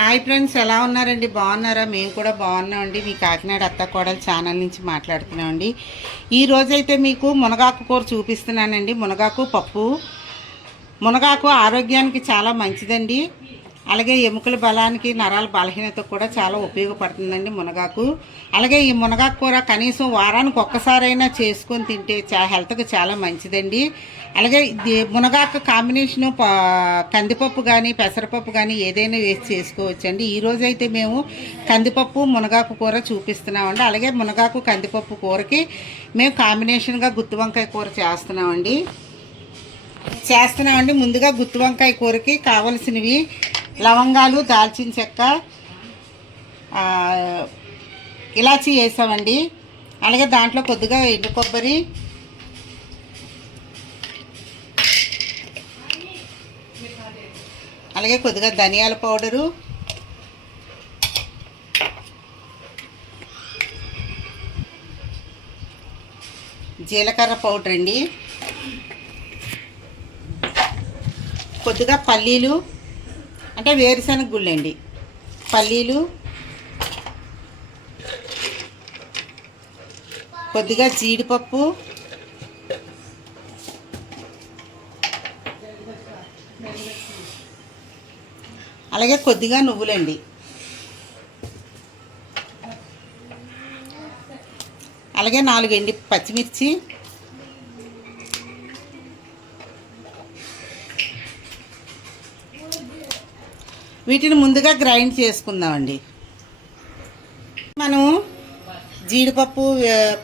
Hi friends, ఎలా ఉన్నారండి? బాగున్నారా? మేము కూడా బాగున్నామండి. మీ కాకినాడ అత్త కోడలు ఛానల్ నుంచి మాట్లాడుతున్నామండి. ఈరోజైతే మీకు మునగాకు కూర చూపిస్తున్నానండి. మునగాకు పప్పు. మునగాకు ఆరోగ్యానికి చాలా మంచిదండి. అలాగే ఎముకల బలానికి, నరాల బలహీనత కూడా చాలా ఉపయోగపడుతుందండి మునగాకు. అలాగే ఈ మునగాకు కూర కనీసం వారానికి ఒక్కసారైనా చేసుకొని తింటే హెల్త్కి చాలా మంచిదండి. అలాగే మునగాకు కాంబినేషను కందిపప్పు కానీ పెసరపప్పు కానీ ఏదైనా వేసి చేసుకోవచ్చండి. ఈరోజైతే మేము కందిపప్పు మునగాకు కూర చూపిస్తున్నామండి. అలాగే మునగాకు కందిపప్పు కూరకి మేము కాంబినేషన్గా గుత్తి వంకాయ కూర చేస్తున్నామండి. ముందుగా గుత్తి వంకాయ కూరకి కావలసినవి లవంగాలు, దాల్చిన చెక్క, ఇలాచీ వేసామండి. అలాగే దాంట్లో కొద్దిగా ఎండు కొబ్బరి, అలాగే కొద్దిగా ధనియాల పౌడరు, జీలకర్ర పౌడర్ అండి, కొద్దిగా పల్లీలు అంటే వేరుశనగ గుళ్ళు అండి, పల్లీలు, కొద్దిగా జీడిపప్పు, అలాగే కొద్దిగా నువ్వులండి. అలాగే 4 ఎండి పచ్చిమిర్చి, వీటిని ముందుగా గ్రైండ్ చేసుకుందామండి. మనం జీడిపప్పు,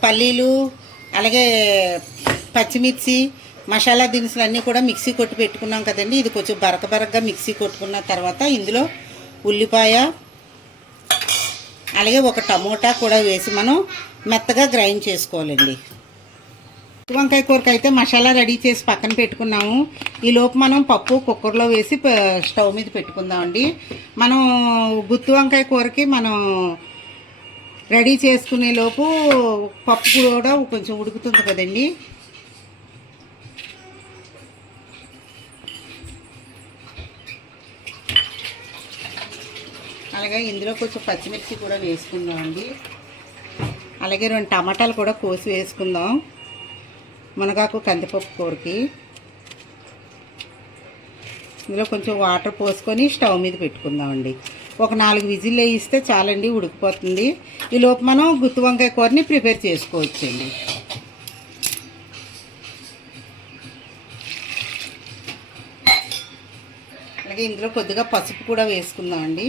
పల్లీలు, అలాగే పచ్చిమిర్చి, మసాలా దినుసులు అన్నీ కూడా మిక్సీ కొట్టి పెట్టుకున్నాం కదండి. ఇది కొంచెం బరకగా మిక్సీ కొట్టుకున్న తర్వాత ఇందులో ఉల్లిపాయ, అలాగే ఒక టమోటా కూడా వేసి మనం మెత్తగా గ్రైండ్ చేసుకోవాలండి. గుత్తి వంకాయ కూరకి అయితే మసాలా రెడీ చేసి పక్కన పెట్టుకున్నాము. ఈలోపు మనం పప్పు కుక్కర్లో వేసి స్టవ్ మీద పెట్టుకుందామండి. మనం గుత్తి వంకాయ కూరకి మనం రెడీ చేసుకునే లోపు పప్పు కూడా కొంచెం ఉడుకుతుంది కదండి. అలాగే ఇందులో కొంచెం పచ్చిమిర్చి కూడా వేసుకుందామండి. అలాగే 2 టమాటాలు కూడా కోసి వేసుకుందాం మునగాకు కందిపప్పు కూరకి. ఇందులో కొంచెం వాటర్ పోసుకొని స్టవ్ మీద పెట్టుకుందామండి. ఒక 4 విజిల్ వేయిస్తే చాలండి, ఉడికిపోతుంది. ఈలోపు మనం గుత్తి వంకాయ కూరని ప్రిపేర్ చేసుకోవచ్చండి. అలాగే ఇందులో కొద్దిగా పసుపు కూడా వేసుకుందామండి.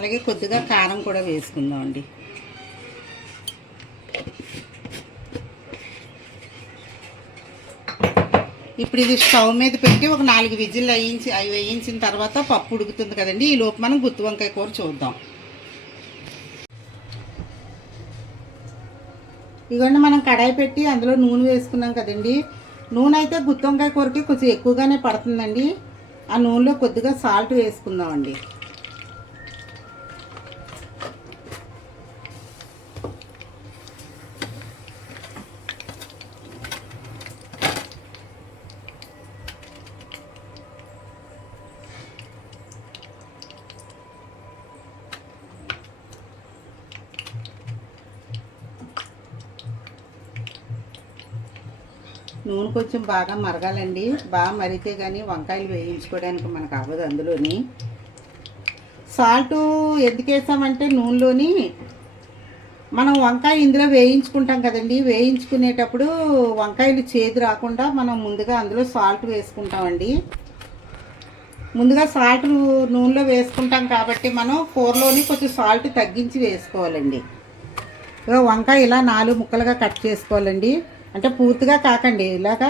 అలాగే కొద్దిగా కారం కూడా వేసుకుందామండి. ఇప్పుడు ఇది స్టవ్ మీద పెట్టి ఒక 4 విజిల్ వేయించిన తర్వాత పప్పు ఉడుకుతుంది కదండి. ఈ లోపు మనం గుత్తి వంకాయ కూర చూద్దాం. ఇవన్నీ మనం కడాయి పెట్టి అందులో నూనె వేసుకున్నాం కదండి. నూనె అయితే గుత్తి వంకాయ కూరకి కొంచెం ఎక్కువగానే పడుతుందండి. ఆ నూనెలో కొద్దిగా సాల్ట్ వేసుకుందామండి. నూనె కొంచెం బాగా మరగాలండి. బాగా మరిగితే కానీ వంకాయలు వేయించుకోవడానికి మనకు అవ్వదు. అందులోని సాల్ట్ ఎందుకు వేసామంటే నూనెలోని మనం వంకాయ ఇందులో వేయించుకుంటాం కదండి. వేయించుకునేటప్పుడు వంకాయలు చేదు రాకుండా మనం ముందుగా అందులో సాల్ట్ వేసుకుంటామండి. ముందుగా సాల్ట్ నూనెలో వేసుకుంటాం కాబట్టి మనం కూరలోని కొంచెం సాల్ట్ తగ్గించి వేసుకోవాలండి. వంకాయ ఇలా 4 ముక్కలుగా కట్ చేసుకోవాలండి. అంటే పూర్తిగా కాకండి, ఇలాగా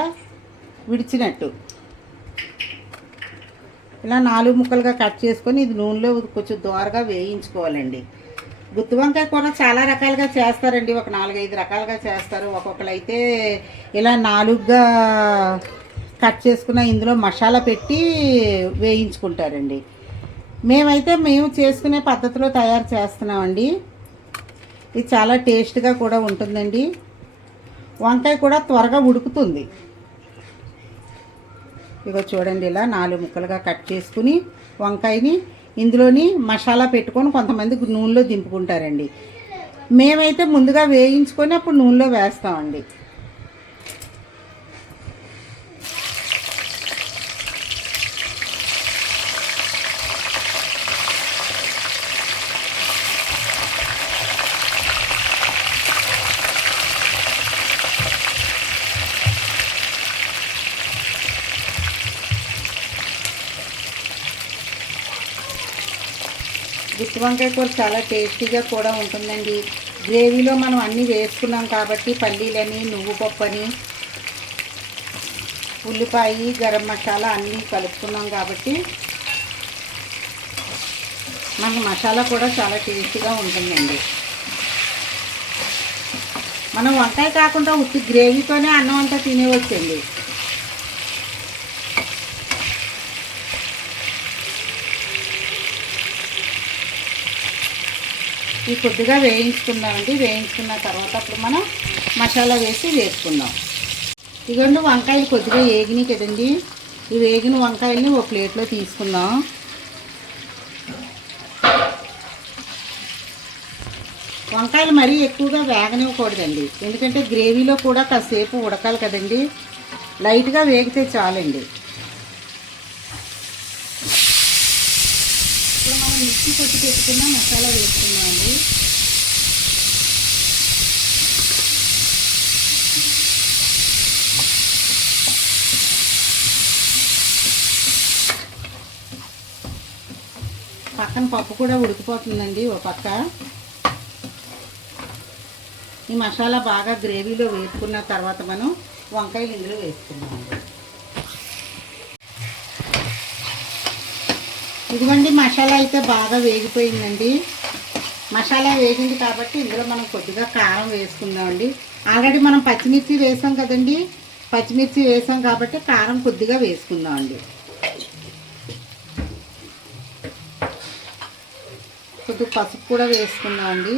విడిచినట్టు ఇలా 4 ముక్కలుగా కట్ చేసుకొని ఇది నూనెలో కొంచెం దోరగా వేయించుకోవాలండి. గుత్తి వంకాయ కూర చాలా రకాలుగా చేస్తారండి. ఒక 4-5 రకాలుగా చేస్తారు. ఒక్కొక్కరు అయితే ఇలా 4గా కట్ చేసుకున్న ఇందులో మసాలా పెట్టి వేయించుకుంటారండి. మేము చేసుకునే పద్ధతిలో తయారు చేస్తున్నామండి. ఇది చాలా టేస్ట్గా కూడా ఉంటుందండి. వంకాయ కూడా త్వరగా ఉడుకుతుంది. ఇగో చూడండి, ఇలా 4 ముక్కలుగా కట్ చేసుకుని వంకాయని ఇందులోని మసాలా పెట్టుకొని కొంతమంది నూనెలో దింపుకుంటారండి. మేమైతే ముందుగా వేయించుకొని అప్పుడు నూనెలో వేస్తామండి. గుత్తి వంకాయ కూర చాలా టేస్టీగా కూడా ఉంటుందండి. గ్రేవీలో మనం అన్నీ వేసుకున్నాం కాబట్టి పల్లీలని, నువ్వు పప్పని, ఉల్లిపాయ, గరం మసాలా అన్నీ కలుపుకున్నాం కాబట్టి మనకి మసాలా కూడా చాలా టేస్టీగా ఉంటుందండి. మనం వంకాయ కాకుండా ఉత్తి గ్రేవీతోనే అన్నం అంతా తినేవచ్చండి. ఈ కొద్దిగా వేయించుకుందామండి. వేయించుకున్న తర్వాత అప్పుడు మనం మసాలా వేసి వేసుకుందాం. ఇదిగోండి, వంకాయలు కొద్దిగా వేగినాయి కదండి. ఈ వేగిన వంకాయల్ని ఒక ప్లేట్లో తీసుకుందాం. వంకాయలు మరీ ఎక్కువగా వేగనివ్వకూడదండి, ఎందుకంటే గ్రేవీలో కూడా కాసేపు ఉడకాలి కదండి. లైట్గా వేగితే చాలండి. ఇప్పుడు మనం మిక్సీ కొట్టి పెట్టుకున్న మసాలా వేసుకుందామండి. పక్కన పప్పు కూడా ఉడికిపోతుందండి. ఓ పక్క ఈ మసాలా బాగా గ్రేవీలో వేసుకున్న తర్వాత మనం వంకాయలు ఇందులో వేసుకున్నామండి. ఇదిగోండి, మసాలా అయితే బాగా వేగిపోయిందండి. మసాలా వేగింది కాబట్టి ఇందులో మనం కొద్దిగా కారం వేసుకుందామండి. ఆల్రెడీ మనం పచ్చిమిర్చి వేసాం కదండి. పచ్చిమిర్చి వేసాం కాబట్టి కారం కొద్దిగా వేసుకుందామండి. కొద్దిగా పసుపు కూడా వేసుకుందామండి.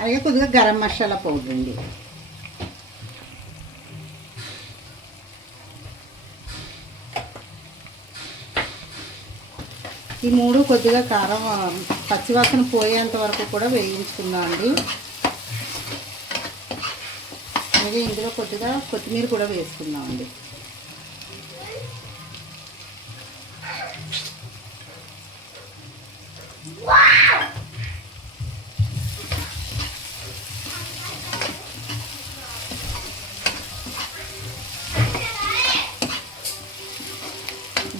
అలాగే కొద్దిగా గరం మసాలా పౌడర్ అండి. ఈ 3 కొద్దిగా కారం పచ్చివాసన పోయేంత వరకు కూడా వేయించుకుందామండి. అలాగే ఇందులో కొద్దిగా కొత్తిమీర కూడా వేసుకుందామండి.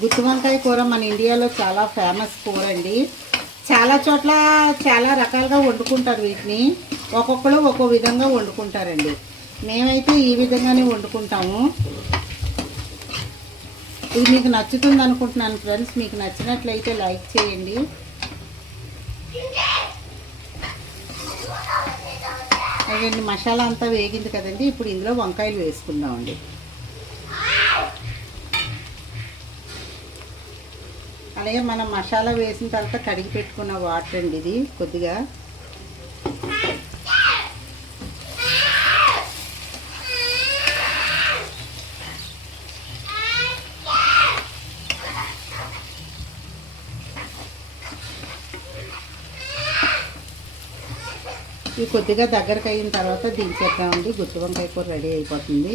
గుత్తి వంకాయ కూర మన ఇండియాలో చాలా ఫేమస్ కూర అండి. చాలా చోట్ల చాలా రకాలుగా వండుకుంటారు వీటిని. ఒక్కొక్కరు ఒక్కో విధంగా వండుకుంటారండి. మేమైతే ఈ విధంగానే వండుకుంటాము. ఇది మీకు నచ్చుతుంది అనుకుంటున్నాను ఫ్రెండ్స్. మీకు నచ్చినట్లయితే లైక్ చేయండి. అలాగే మసాలా అంతా వేగింది కదండి. ఇప్పుడు ఇందులో వంకాయలు వేసుకుందామండి. అలాగే మనం మసాలా వేసిన తర్వాత కడిగి పెట్టుకున్న వాటర్ అండి. ఇది కొద్దిగా ఇవి కొద్దిగా దగ్గరకు అయిన తర్వాత దించేద్దామండి. గుత్తి వంకాయ కూర రెడీ అయిపోతుంది.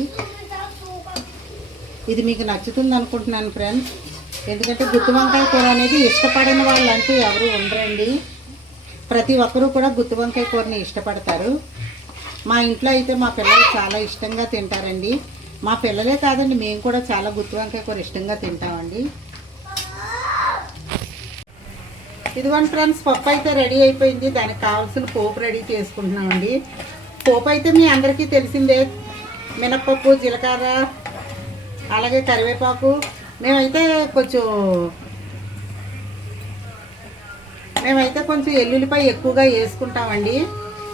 ఇది మీకు నచ్చుతుంది అనుకుంటున్నాను ఫ్రెండ్స్. ఎందుకంటే గుత్తి వంకాయ కూర అనేది ఇష్టపడని వాళ్ళు అంటూ ఎవరు ఉండరండి. ప్రతి ఒక్కరూ కూడా గుత్తి వంకాయ కూరని ఇష్టపడతారు. మా ఇంట్లో అయితే మా పిల్లలు చాలా ఇష్టంగా తింటారండి. మా పిల్లలే కాదండి, మేము కూడా చాలా గుత్తి వంకాయ కూర ఇష్టంగా తింటామండి. ఇదిగోండి ఫ్రెండ్స్, పప్పు అయితే రెడీ అయిపోయింది. దానికి కావాల్సిన పోపు రెడీ చేసుకుంటున్నామండి. పోపు అయితే మీ అందరికీ తెలిసిందే. మినప్పప్పు, జీలకర్ర, అలాగే కరివేపాకు. మేమైతే కొంచెం ఎల్లుల్లిపాయ ఎక్కువగా వేసుకుంటామండి.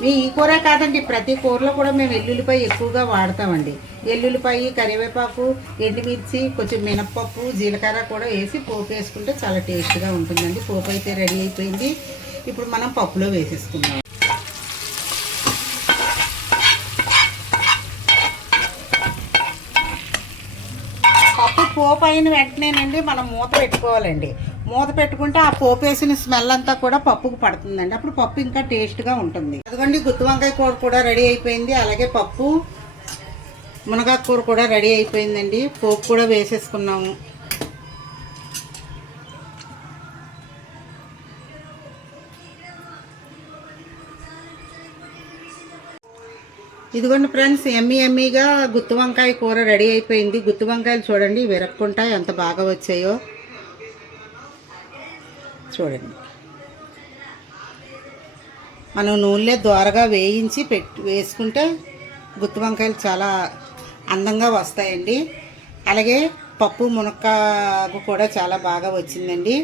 మీ ఈ కూర కాదండి, ప్రతి కూరలో కూడా మేము ఎల్లుల్లిపాయ ఎక్కువగా వాడతామండి. ఎల్లుల్లిపాయ, కరివేపాకు, ఎండుమిర్చి, కొంచెం మినప్పప్పు, జీలకర్ర కూడా వేసి పోపు వేసుకుంటే చాలా టేస్ట్గా ఉంటుందండి. పోపు అయితే రెడీ అయిపోయింది. ఇప్పుడు మనం పప్పులో వేసేసుకుందాం. పప్పు పోపు అయిన వెంటనేనండి మనం మూత పెట్టుకోవాలండి. మూత పెట్టుకుంటే ఆ పోపు వేసిన స్మెల్ అంతా కూడా పప్పుకు పడుతుందండి. అప్పుడు పప్పు ఇంకా టేస్ట్గా ఉంటుంది. అదిగోండి గుత్తి వంకాయ కూర కూడా రెడీ అయిపోయింది. అలాగే పప్పు మునగాకు కూర కూడా రెడీ అయిపోయిందండి. పోపు కూడా వేసేసుకున్నాము. ఇదిగోండి ఫ్రెండ్స్, ఎమ్మీగా గుత్తి వంకాయ కూర రెడీ అయిపోయింది. గుత్తి వంకాయలు చూడండి విరక్కుంటాయి, ఎంత బాగా వచ్చాయో చూడండి. మనం నూనెలో దోరగా వేయించి వేసుకుంటే గుత్తి వంకాయలు చాలా అందంగా వస్తాయండి. అలాగే పప్పు మునక్కాకు కూడా చాలా బాగా వచ్చిందండి.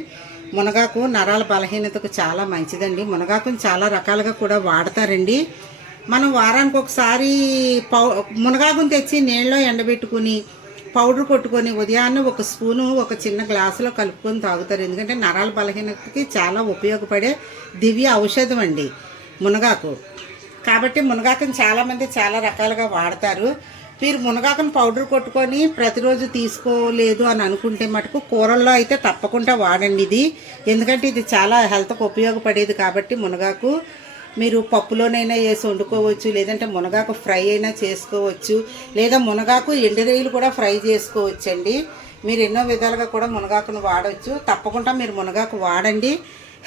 మునగాకు నరాల బలహీనతకు చాలా మంచిదండి. మునగాకుని చాలా రకాలుగా కూడా వాడతారండి. మనం వారానికి ఒకసారి మునగాకుని తెచ్చి నీళ్ళలో ఎండబెట్టుకుని పౌడర్ కొట్టుకొని ఉదయాన్నే ఒక స్పూను ఒక చిన్న గ్లాసులో కలుపుకొని తాగుతారు. ఎందుకంటే నరాల బలహీనతకి చాలా ఉపయోగపడే దివ్య ఔషధం అండి మునగాకు. కాబట్టి మునగాకుని చాలామంది చాలా రకాలుగా వాడతారు. మీరు మునగాకుని పౌడర్ కొట్టుకొని ప్రతిరోజు తీసుకోలేదు అని అనుకుంటే మటుకు కూరల్లో అయితే తప్పకుండా వాడండి ఇది. ఎందుకంటే ఇది చాలా హెల్త్కి ఉపయోగపడేది. కాబట్టి మునగాకు మీరు పప్పులోనైనా వేసి వండుకోవచ్చు, లేదంటే మునగాకు ఫ్రై అయినా చేసుకోవచ్చు, లేదా మునగాకు ఎండురొయ్యలు కూడా ఫ్రై చేసుకోవచ్చు అండి. మీరు ఎన్నో విధాలుగా కూడా మునగాకును వాడవచ్చు. తప్పకుండా మీరు మునగాకు వాడండి.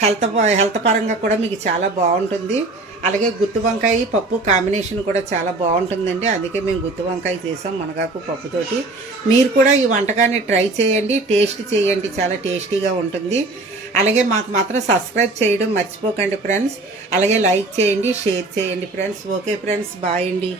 హెల్త్ పరంగా కూడా మీకు చాలా బాగుంటుంది. అలాగే గుత్తి వంకాయ పప్పు కాంబినేషన్ కూడా చాలా బాగుంటుందండి. అందుకే మేము గుత్తి వంకాయ చేసాం మునగాకు పప్పుతోటి. మీరు కూడా ఈ వంటకాన్ని ట్రై చేయండి, టేస్ట్ చేయండి, చాలా టేస్టీగా ఉంటుంది. అలాగే మాకు మాత్రం సబ్స్క్రైబ్ చేయడం మర్చిపోకండి ఫ్రెండ్స్. అలాగే లైక్ చేయండి, షేర్ చేయండి ఫ్రెండ్స్. ఓకే ఫ్రెండ్స్, బాయ్ అండి.